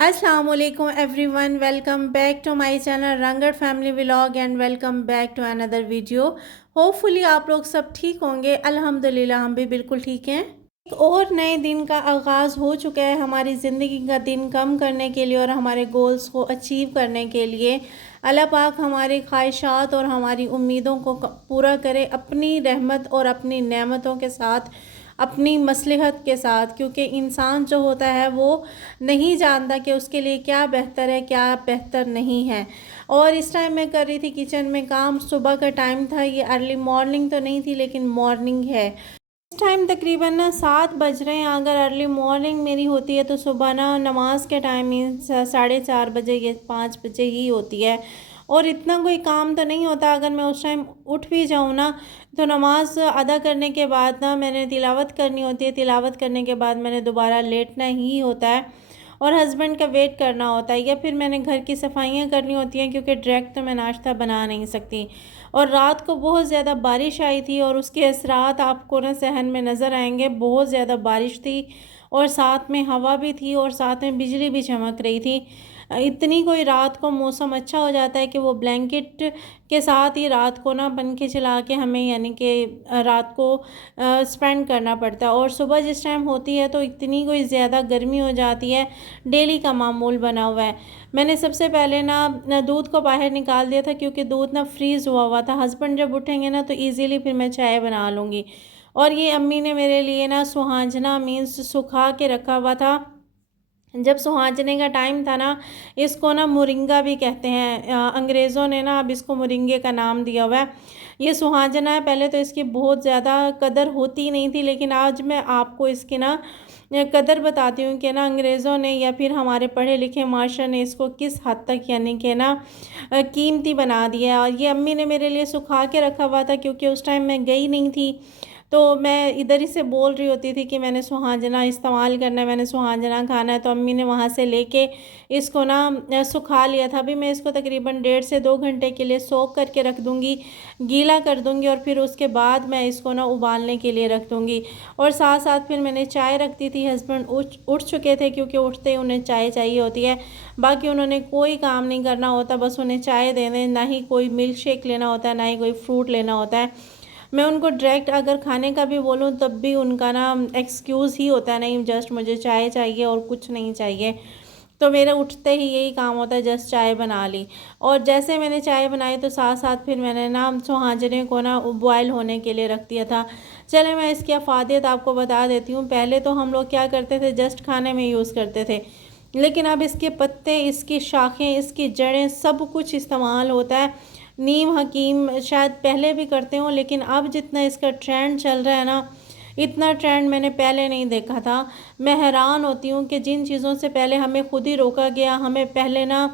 अस्सलाम वालेकुम everyone, welcome back to my channel Rangat family vlog and welcome back to another video. Hopefully आप लोग सब ठीक होंगे। अल्हम्दुलिल्लाह हम भी बिल्कुल ठीक हैं। एक और नए दिन का आगाज़ हो चुका है हमारी ज़िंदगी का दिन कम करने के लिए और हमारे गोल्स को अचीव करने के लिए। अल्लाह पाक हमारी ख्वाहिशात और हमारी उम्मीदों को पूरा करे अपनी रहमत और अपनी नेमतों के साथ, अपनी मसलहत के साथ, क्योंकि इंसान जो होता है वो नहीं जानता कि उसके लिए क्या बेहतर है क्या बेहतर नहीं है। और इस टाइम मैं कर रही थी किचन में काम। सुबह का टाइम था, ये अर्ली मॉर्निंग तो नहीं थी लेकिन मॉर्निंग है। इस टाइम तकरीबन ना 7 बज रहे हैं। अगर अर्ली मॉर्निंग मेरी होती है तो सुबह ना नमाज के टाइमिंग 4:30 बजे या 5 बजे ही होती है। और इतना कोई काम तो नहीं होता। अगर मैं उस टाइम उठ भी जाऊँ ना तो नमाज अदा करने के बाद ना मैंने तिलावत करनी होती है। तिलावत करने के बाद मैंने दोबारा लेटना ही होता है और हस्बैंड का वेट करना होता है, या फिर मैंने घर की सफाइयाँ करनी होती हैं क्योंकि डायरेक्ट तो मैं नाश्ता बना नहीं सकती। और रात को बहुत ज़्यादा बारिश आई थी और उसके असरात आपको ना सहन में नज़र आएंगे। बहुत ज़्यादा बारिश थी और साथ में हवा भी थी और साथ में बिजली भी चमक रही थी। इतनी कोई रात को मौसम अच्छा हो जाता है कि वो ब्लैंकेट के साथ ही रात को ना पंखे चला के हमें यानी कि रात को स्पेंड करना पड़ता है। और सुबह जिस टाइम होती है तो इतनी कोई ज़्यादा गर्मी हो जाती है। डेली का मामूल बना हुआ है। मैंने सबसे पहले ना दूध को बाहर निकाल दिया था क्योंकि दूध ना फ्रीज़ हुआ हुआ था। हस्बैंड जब उठेंगे ना तो इजीली फिर मैं चाय बना लूँगी। और ये अम्मी ने मेरे लिए ना सुहांजना मीन्स सुखा के रखा हुआ था। जब सुहांजने का टाइम था ना, इसको ना मोरिंगा भी कहते हैं। अंग्रेज़ों ने ना अब इसको मोरिंगे का नाम दिया हुआ है। ये सुहांजना है। पहले तो इसकी बहुत ज़्यादा कदर होती नहीं थी लेकिन आज मैं आपको इसकी ना कदर बताती हूँ कि ना अंग्रेज़ों ने या फिर हमारे पढ़े लिखे माशरे ने इसको किस हद तक यानी कि ना कीमती बना दिया है। और ये अम्मी ने मेरे लिए सुखा के रखा हुआ था क्योंकि उस टाइम मैं गई नहीं थी। तो मैं इधर ही से बोल रही होती थी कि मैंने सुहांजना इस्तेमाल करना है, मैंने सुहांजना खाना है। तो अम्मी ने वहाँ से लेके इसको ना सुखा लिया था। अभी मैं इसको तकरीबन 1.5 से 2 घंटे के लिए सोख करके रख दूँगी, गीला कर दूँगी और फिर उसके बाद मैं इसको ना उबालने के लिए रख दूँगी। और साथ साथ फिर मैंने चाय रख दी थी। हस्बैंड उठ चुके थे क्योंकि उठते ही उन्हें चाय चाहिए होती है। बाकी उन्होंने कोई काम नहीं करना होता, बस उन्हें चाय दे दें। ना ही कोई मिल्क शेक लेना होता है, ना ही कोई फ्रूट लेना होता है। मैं उनको डायरेक्ट अगर खाने का भी बोलूँ तब भी उनका ना एक्सक्यूज़ ही होता है, नहीं जस्ट मुझे चाय चाहिए और कुछ नहीं चाहिए। तो मेरा उठते ही यही काम होता है, जस्ट चाय बना ली। और जैसे मैंने चाय बनाई तो साथ साथ फिर मैंने ना सुहांजने को ना बॉयल होने के लिए रख दिया था। चले मैं इसकी अफादियत आपको बता देती हूँ। पहले तो हम लोग क्या करते थे, जस्ट खाने में यूज़ करते थे, लेकिन अब इसके पत्ते, इसकी शाखें, इसकी जड़ें सब कुछ इस्तेमाल होता है। नीम हकीम शायद पहले भी करते हों लेकिन अब जितना इसका ट्रेंड चल रहा है ना, इतना ट्रेंड मैंने पहले नहीं देखा था। मैं हैरान होती हूँ कि जिन चीज़ों से पहले हमें खुद ही रोका गया, हमें पहले ना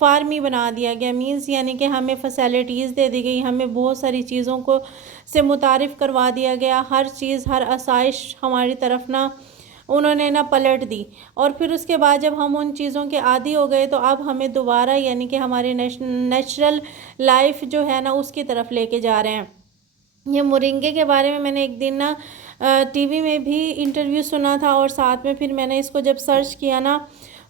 फार्मी बना दिया गया, मीन्स यानी कि हमें फैसिलिटीज़ दे दी गई, हमें बहुत सारी चीज़ों को से मुतारिफ़ करवा दिया गया। हर चीज़, हर आसाइश हमारी तरफ ना उन्होंने ना पलट दी। और फिर उसके बाद जब हम उन चीज़ों के आदी हो गए तो अब हमें दोबारा यानी कि हमारी नेचुरल लाइफ जो है ना उसकी तरफ लेके जा रहे हैं। ये मोरिंगे के बारे में मैंने एक दिन ना टीवी में भी इंटरव्यू सुना था और साथ में फिर मैंने इसको जब सर्च किया ना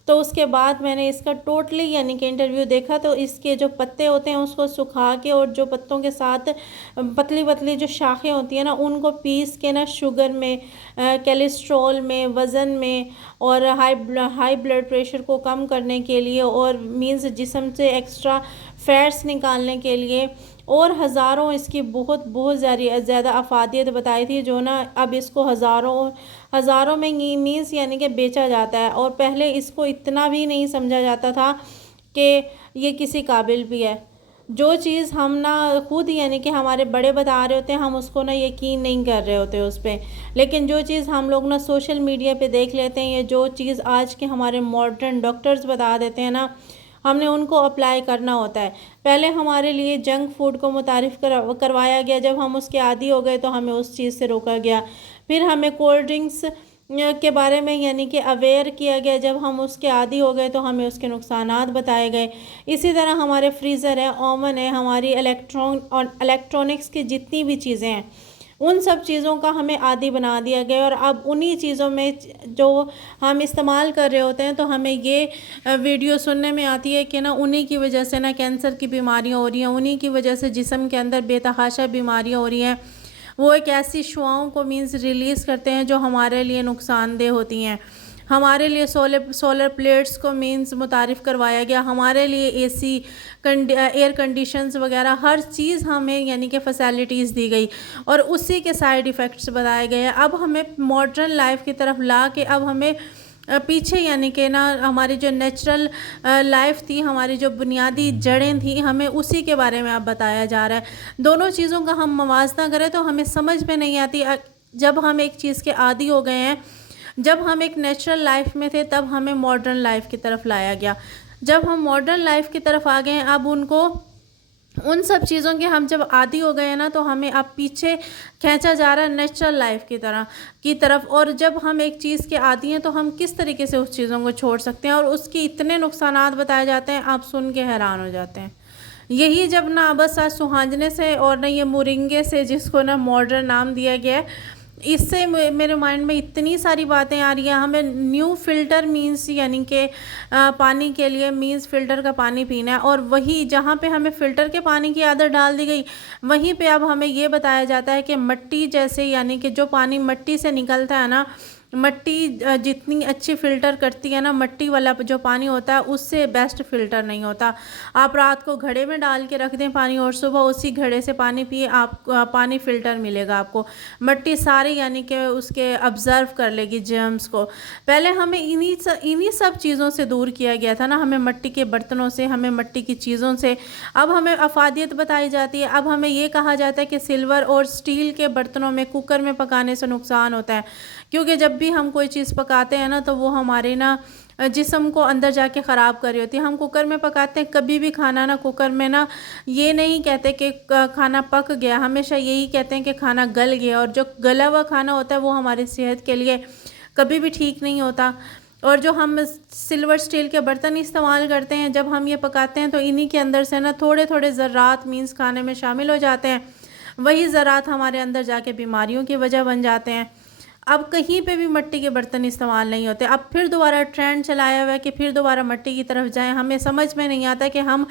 तो उसके बाद मैंने इसका टोटली यानी कि इंटरव्यू देखा। तो इसके जो पत्ते होते हैं उसको सुखा के और जो पत्तों के साथ पतली पतली जो शाखें होती हैं ना उनको पीस के ना शुगर में, कोलेस्ट्रॉल में, वज़न में और हाई ब्लड प्रेशर को कम करने के लिए और मीन्स जिस्म से एक्स्ट्रा फैट्स निकालने के लिए और हज़ारों इसकी बहुत बहुत ज़्यादा अफादियत बताई थी, जो ना अब इसको हज़ारों हज़ारों में मीन्स यानी कि बेचा जाता है। और पहले इसको इतना भी नहीं समझा जाता था कि ये किसी काबिल भी है। जो चीज़ हम ना खुद यानी कि हमारे बड़े बता रहे होते हैं, हम उसको ना यकीन नहीं कर रहे होते उस पर। लेकिन जो चीज़ हम लोग ना सोशल मीडिया पे देख लेते हैं या जो चीज़ आज के हमारे मॉडर्न डॉक्टर्स बता देते हैं ना, हमने उनको अप्लाई करना होता है। पहले हमारे लिए जंक फूड को मुतारिफ़ करवाया गया, जब हम उसके आदी हो गए तो हमें उस चीज़ से रोका गया। फिर हमें कोल्ड ड्रिंक्स के बारे में यानी कि अवेयर किया गया, जब हम उसके आदी हो गए तो हमें उसके नुकसानात बताए गए। इसी तरह हमारे फ्रीज़र है, ओवन है, हमारी इलेक्ट्रॉनिक्स की जितनी भी चीज़ें हैं उन सब चीज़ों का हमें आदी बना दिया गया। और अब उन्हीं चीज़ों में जो हम इस्तेमाल कर रहे होते हैं, तो हमें ये वीडियो सुनने में आती है कि ना उन्हीं की वजह से ना कैंसर की बीमारियां हो रही हैं, उन्हीं की वजह से जिस्म के अंदर बेतहाशा बीमारियां हो रही हैं। वो एक ऐसी शुआओं को मीन्स रिलीज़ करते हैं जो हमारे लिए नुकसानदेह होती हैं। हमारे लिए सोलर प्लेट्स को मीन्स मुतारिफ़ करवाया गया, हमारे लिए एसी एयर कंडीशंस वगैरह हर चीज़ हमें यानी कि फ़ैसिलिटीज़ दी गई, और उसी के साइड इफ़ेक्ट्स बताए गए। अब हमें मॉडर्न लाइफ की तरफ ला के अब हमें पीछे यानी कि ना हमारी जो नेचुरल लाइफ थी, हमारी जो बुनियादी जड़ें थी, हमें उसी के बारे में अब बताया जा रहा है। दोनों चीज़ों का हम मवाजना करें तो हमें समझ में नहीं आती। जब हम एक चीज़ के आदी हो गए हैं, जब हम एक नेचुरल लाइफ में थे, तब हमें मॉडर्न लाइफ की तरफ लाया गया। जब हम मॉडर्न लाइफ की तरफ आ गए हैं, अब उनको उन सब चीज़ों के हम जब आदी हो गए हैं ना, तो हमें अब पीछे खींचा जा रहा है नेचुरल लाइफ की तरफ। और जब हम एक चीज़ के आदी हैं, तो हम किस तरीके से उस चीज़ों को छोड़ सकते हैं, और उसके इतने नुकसानात बताए जाते हैं, आप सुन के हैरान हो जाते हैं। यही जब ना बस आज सुहांजने से और ना ये मोरिंगे से, जिसको ना मॉडर्न नाम दिया गया है, इससे मेरे माइंड में इतनी सारी बातें आ रही हैं। हमें न्यू फ़िल्टर मीन्स यानी कि पानी के लिए मीन्स फ़िल्टर का पानी पीना है, और वही जहाँ पे हमें फ़िल्टर के पानी की आदत डाल दी गई, वहीं पे अब हमें ये बताया जाता है कि मिट्टी जैसे यानी कि जो पानी मिट्टी से निकलता है ना, मिट्टी जितनी अच्छी फ़िल्टर करती है ना, मिट्टी वाला जो पानी होता है उससे बेस्ट फ़िल्टर नहीं होता। आप रात को घड़े में डाल के रख दें पानी, और सुबह उसी घड़े से पानी पिए, आप पानी फ़िल्टर मिलेगा आपको। मिट्टी सारी यानी कि उसके ऑब्ज़र्व कर लेगी जर्म्स को। पहले हमें इन्हीं सब चीज़ों से दूर किया गया था ना, हमें मिट्टी के बर्तनों से, हमें मिट्टी की चीज़ों से। अब हमें अफादियत बताई जाती है। अब हमें ये कहा जाता है कि सिल्वर और स्टील के बर्तनों में, कुकर में पकाने से नुकसान होता है, क्योंकि जब भी हम कोई चीज़ पकाते हैं ना, तो वो हमारे ना जिस्म को अंदर जाके ख़राब कर रही होती है। हम कुकर में पकाते हैं, कभी भी खाना ना कुकर में ना ये नहीं कहते कि खाना पक गया, हमेशा यही कहते हैं कि खाना गल गया। और जो गला हुआ खाना होता है वो हमारी सेहत के लिए कभी भी ठीक नहीं होता। और जो हम सिल्वर स्टील के बर्तन इस्तेमाल करते हैं, जब हम ये पकाते हैं, तो इन्हीं के अंदर से ना थोड़े थोड़े ज़रात मीन्स खाने में शामिल हो जाते हैं। वही ज़रात हमारे अंदर जाके बीमारियों की वजह बन जाते हैं। अब कहीं पे भी मिट्टी के बर्तन इस्तेमाल नहीं होते। अब फिर दोबारा ट्रेंड चलाया हुआ है कि फिर दोबारा मिट्टी की तरफ जाएं। हमें समझ में नहीं आता कि हम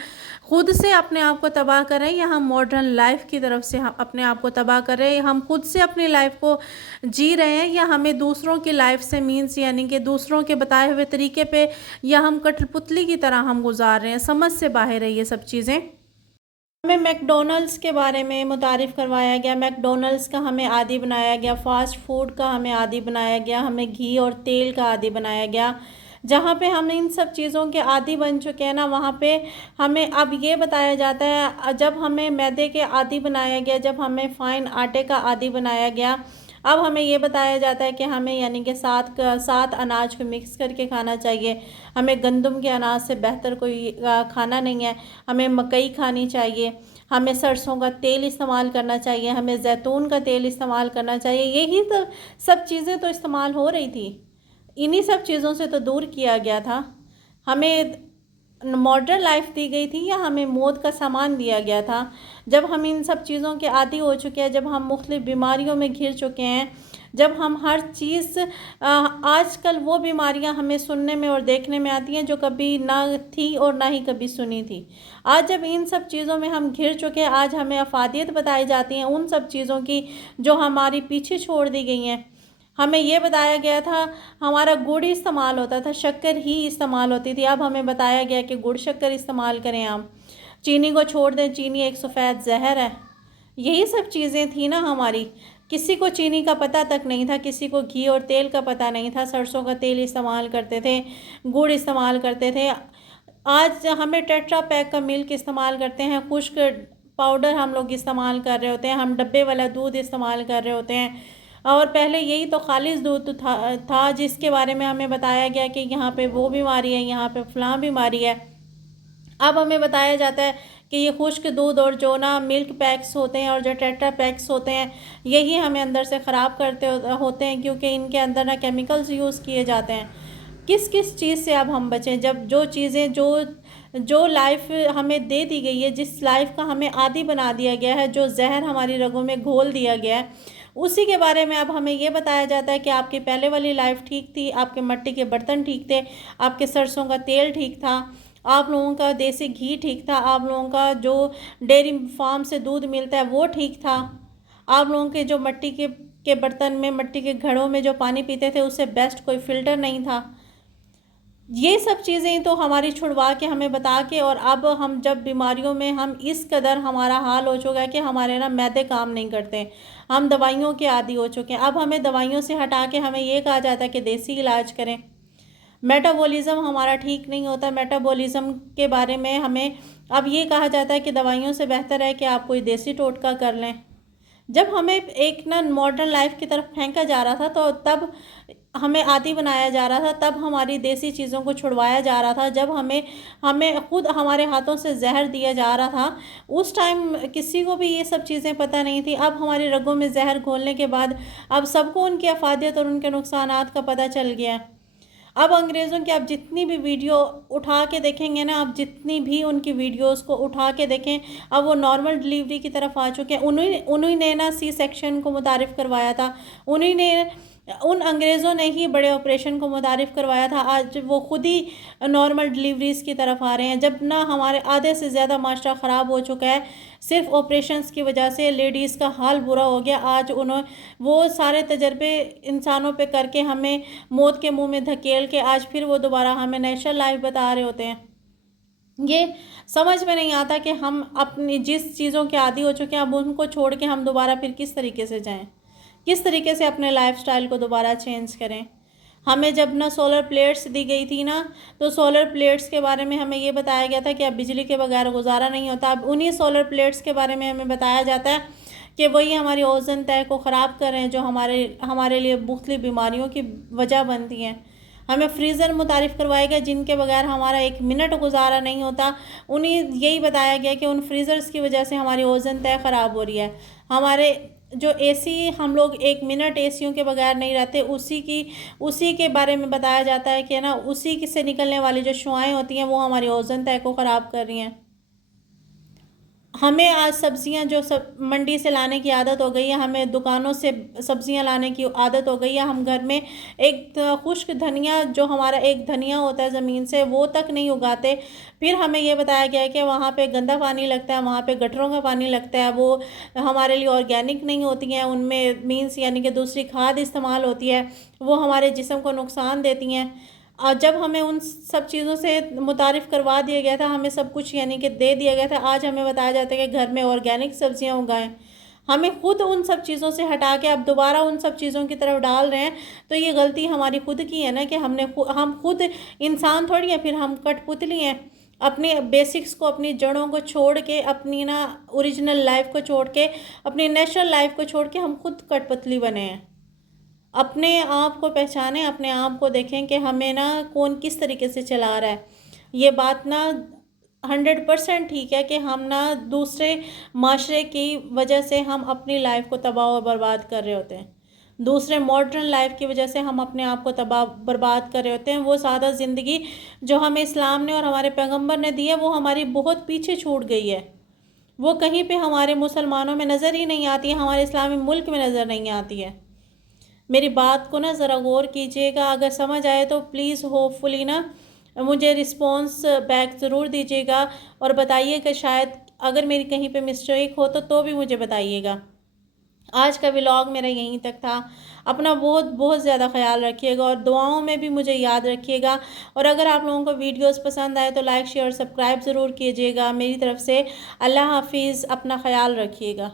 खुद से अपने आप को तबाह कर रहे हैं, या हम मॉडर्न लाइफ की तरफ से हम अपने आप को तबाह कर रहे हैं। हम खुद से अपनी लाइफ को जी रहे हैं, या हमें दूसरों की लाइफ से मीन्स यानी कि दूसरों के बताए हुए तरीके पे, या हम कठपुतली की तरह हम गुजार रहे हैं। समझ से बाहर है ये सब चीज़ें। हमें मैकडॉनल्ड्स के बारे में मुतारिफ़ करवाया गया, मैकडॉनल्ड्स का हमें आदी बनाया गया, फ़ास्ट फूड का हमें आदी बनाया गया, हमें घी और तेल का आदी बनाया गया। जहाँ पे हम इन सब चीज़ों के आदी बन चुके हैं ना, वहाँ पे हमें अब ये बताया जाता है, जब हमें मैदे के आदी बनाया गया, जब हमें फ़ाइन आटे का आदी बनाया गया, अब हमें ये बताया जाता है कि हमें यानी कि सात अनाज को मिक्स करके खाना चाहिए। हमें गंदम के अनाज से बेहतर कोई खाना नहीं है। हमें मकई खानी चाहिए, हमें सरसों का तेल इस्तेमाल करना चाहिए, हमें जैतून का तेल इस्तेमाल करना चाहिए। यही तो सब चीज़ें तो इस्तेमाल हो रही थी, इन्हीं सब चीज़ों से तो दूर किया गया था। हमें मॉडर्न लाइफ दी गई थी, या हमें मौत का सामान दिया गया था। जब हम इन सब चीज़ों के आदी हो चुके हैं, जब हम मुख्तलिफ़ बीमारियों में घिर चुके हैं, जब हम हर चीज़ आजकल वो बीमारियां हमें सुनने में और देखने में आती हैं जो कभी ना थी और ना ही कभी सुनी थी। आज जब इन सब चीज़ों में हम घिर चुके हैं, आज हमें अफादियत बताई जाती हैं उन सब चीज़ों की जो हमारी पीछे छोड़ दी गई हैं। हमें ये बताया गया था हमारा गुड़ इस्तेमाल होता था, शक्कर ही इस्तेमाल होती थी। अब हमें बताया गया कि गुड़ शक्कर इस्तेमाल करें, हम चीनी को छोड़ दें, चीनी एक सफ़ेद जहर है। यही सब चीज़ें थी ना हमारी। किसी को चीनी का पता तक नहीं था, किसी को घी और तेल का पता नहीं था। सरसों का तेल इस्तेमाल करते थे, गुड़ इस्तेमाल करते थे। आज हमें टेट्रा पैक का मिल्क इस्तेमाल करते हैं, खुश्क पाउडर हम लोग इस्तेमाल कर रहे होते हैं, हम डब्बे वाला दूध इस्तेमाल कर रहे होते हैं। और पहले यही तो खालिश दूध था जिसके बारे में हमें बताया गया कि यहाँ पे वो बीमारी है, यहाँ पे फ़लाँ बीमारी है। अब हमें बताया जाता है कि ये खुश्क दूध और जो ना मिल्क पैक्स होते हैं और जो टेट्रा पैक्स होते हैं, यही हमें अंदर से ख़राब करते होते हैं, क्योंकि इनके अंदर ना केमिकल्स यूज़ किए जाते हैं। किस किस चीज़ से अब हम बचें, जब जो चीज़ें जो लाइफ हमें दे दी गई है, जिस लाइफ का हमें आदी बना दिया गया है, जो जहर हमारी रगों में घोल दिया गया है, उसी के बारे में अब हमें ये बताया जाता है कि आपकी पहले वाली लाइफ ठीक थी, आपके मिट्टी के बर्तन ठीक थे, आपके सरसों का तेल ठीक था, आप लोगों का देसी घी ठीक था, आप लोगों का जो डेयरी फार्म से दूध मिलता है वो ठीक था, आप लोगों के जो मिट्टी के बर्तन में, मिट्टी के घड़ों में जो पानी पीते थे उससे बेस्ट कोई फ़िल्टर नहीं था। ये सब चीज़ें तो हमारी छुड़वा के हमें बता के, और अब हम जब बीमारियों में हम इस कदर हमारा हाल हो चुका है कि हमारे ना मैदे काम नहीं करते, हम दवाइयों के आदी हो चुके हैं। अब हमें दवाइयों से हटा के हमें ये कहा जाता है कि देसी इलाज करें। मेटाबॉलिज़्म हमारा ठीक नहीं होता, मेटाबॉलिज़्म के बारे में हमें अब ये कहा जाता है कि दवाइयों से बेहतर है कि आप कोई देसी टोटका कर लें। जब हमें एक ना मॉडर्न लाइफ की तरफ फेंका जा रहा था, तो तब हमें आदी बनाया जा रहा था, तब हमारी देसी चीज़ों को छुड़वाया जा रहा था, जब हमें हमें खुद हमारे हाथों से जहर दिया जा रहा था, उस टाइम किसी को भी ये सब चीज़ें पता नहीं थी। अब हमारी रगों में जहर घोलने के बाद अब सबको उनकी अफादियत और उनके नुकसानात का पता चल गया है। अब अंग्रेज़ों की आप जितनी भी वीडियो उठा के देखेंगे ना, आप जितनी भी उनकी वीडियोस को उठा के देखें, अब वो नॉर्मल डिलीवरी की तरफ आ चुके हैं। उन्हीं उन्हीं ने ना सी सेक्शन को मुतारिफ़ करवाया था, उन्हीं ने, उन अंग्रेज़ों ने ही बड़े ऑपरेशन को मुतारिफ़ करवाया था। आज वो खुद ही नॉर्मल डिलीवरीज़ की तरफ आ रहे हैं, जब ना हमारे आधे से ज़्यादा माशरा ख़राब हो चुका है सिर्फ ऑपरेशंस की वजह से। लेडीज़ का हाल बुरा हो गया। आज उन्होंने वो सारे तजर्बे इंसानों पे करके हमें मौत के मुंह में धकेल के आज फिर वो दोबारा हमें नेचुरल लाइफ बता रहे होते हैं। ये समझ में नहीं आता कि हम अपनी जिस चीज़ों के आदी हो चुके हैं, अब उनको छोड़ के हम दोबारा फिर किस तरीके से जाएं, किस तरीके से अपने लाइफस्टाइल को दोबारा चेंज करें। हमें जब ना सोलर प्लेट्स दी गई थी ना, तो सोलर प्लेट्स के बारे में हमें ये बताया गया था कि अब बिजली के बगैर गुजारा नहीं होता। अब उन्हीं सोलर प्लेट्स के बारे में हमें बताया जाता है कि वही हमारी ओजन तय को ख़राब कर रहे हैं, जो हमारे लिए मुख्तलिफ बीमारियों की वजह बनती हैं। हमें फ्रीज़र मुतारिफ़ करवाएगा जिनके बगैर हमारा एक मिनट गुजारा नहीं होता। उन्हीं यही बताया गया कि उन फ्रीज़र्स की वजह से हमारी ओजन तय ख़राब हो रही है। हमारे जो एसी, हम लोग एक मिनट एसियों के बगैर नहीं रहते, उसी के बारे में बताया जाता है कि ना उसी से निकलने वाली जो शुआएँ होती हैं वो हमारी ओजन तय को ख़राब कर रही हैं। हमें आज सब्ज़ियाँ जो सब मंडी से लाने की आदत हो गई है, हमें दुकानों से सब्ज़ियाँ लाने की आदत हो गई है। हम घर में एक खुश्क धनिया, जो हमारा एक धनिया होता है ज़मीन से, वो तक नहीं उगाते। फिर हमें ये बताया गया है कि वहाँ पे गंदा पानी लगता है, वहाँ पे गटरों का पानी लगता है, वो हमारे लिए ऑर्गेनिक नहीं होती हैं, उनमें मीन्स यानी कि दूसरी खाद इस्तेमाल होती है, वो हमारे जिस्म को नुकसान देती हैं। और जब हमें उन सब चीज़ों से मुतारिफ़ करवा दिया गया था, हमें सब कुछ यानी कि दे दिया गया था, आज हमें बताया जाता है कि घर में ऑर्गेनिक सब्ज़ियाँ उगाएं। हमें खुद उन सब चीज़ों से हटा के अब दोबारा उन सब चीज़ों की तरफ डाल रहे हैं, तो ये गलती हमारी खुद की है ना, कि हम खुद इंसान थोड़ी हैं, फिर हम कठपुतली हैं। अपने बेसिक्स को, अपनी जड़ों को छोड़ के, अपनी ना ओरिजिनल लाइफ को छोड़ के, अपनी नेचुरल लाइफ को छोड़ के हम खुद कठपुतली बने हैं। अपने आप को पहचानें, अपने आप को देखें कि हमें ना कौन किस तरीके से चला रहा है। ये बात ना 100% ठीक है कि हम ना दूसरे माशरे की वजह से हम अपनी लाइफ को तबाह और बर्बाद कर रहे होते हैं। दूसरे मॉडर्न लाइफ की वजह से हम अपने आप को तबाह बर्बाद कर रहे होते हैं। वो सादा ज़िंदगी जो हमें इस्लाम ने और हमारे पैगंबर ने दी है, वो हमारी बहुत पीछे छूट गई है। वो कहीं पे हमारे मुसलमानों में नज़र ही नहीं आती है, हमारे इस्लामी मुल्क में नज़र नहीं आती है। मेरी बात को ना ज़रा गौर कीजिएगा, अगर समझ आए तो प्लीज़ होपफुली ना मुझे रिस्पॉन्स बैक ज़रूर दीजिएगा और बताइएगा, शायद अगर मेरी कहीं पे मिस्टेक हो तो भी मुझे बताइएगा। आज का व्लॉग मेरा यहीं तक था। अपना बहुत बहुत ज़्यादा ख्याल रखिएगा और दुआओं में भी मुझे याद रखिएगा। और अगर आप लोगों को वीडियोस पसंद आए तो लाइक शेयर सब्सक्राइब ज़रूर कीजिएगा। मेरी तरफ़ से अल्लाह हाफिज़, अपना ख्याल रखिएगा।